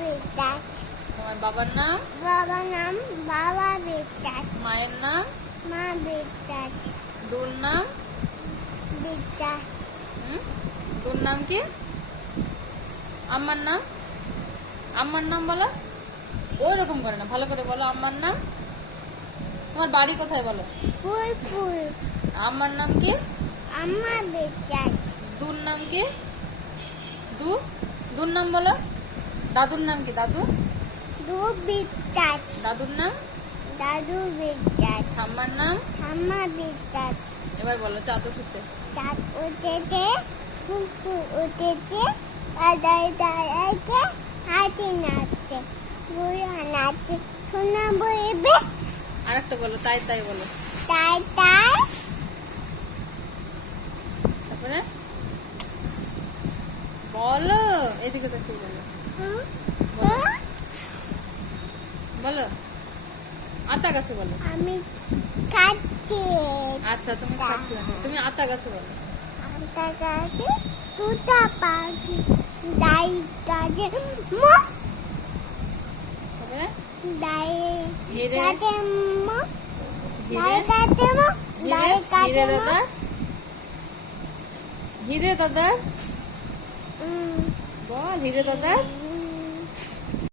বিশ্বাস। তোমার বাবার নাম? বাবার নাম বাবা বিশ্বাস। মায়ের নাম? মা বিশ্বাস। দুর নাম? বিশ্বাস। দুর নাম কি? আম্মার নাম? আম্মার নাম বলো। ওই রকম করে না, ভালো করে বলো আম্মার নাম। তোমার বাড়ি কোথায় বলো? ফুলপুর। আম্মার নাম কি? আম্মা বিশ্বাস। দুর নাম কি? দুর নাম বলো। দাদুর নাম কি? দাদু? দু বিশ্বাস। দাদুর নাম? দাদু বিশ্বাস। ঠাম্মার নাম? ঠাম্মা বিশ্বাস। এবার বলো চাঁদ উঠেছে। চাঁদ উঠেছে, ফুলফুল উঠেছে, দাদাই দাদাইকে হাতি নাচছে, বুড়া নাচছে, সোনা বইবে আর একটা বলো, তাই তাই বলো। তাই তাই। তারপরে বলো, এদিকে তাকিয়ে বলো। বলো আতা গাছে বলো। আমি খাচ্ছি। আচ্ছা তুমি খাচ্ছ না, তুমি আতা গাছে বলো। আটা গাছে দুটা পাখি, দাই গাছে তারপরে দাই হিরে গাছে দাই হিরে গাছে দাই হিরে গাছে দাদার, হিরে দাদার বল, হিরে দাদার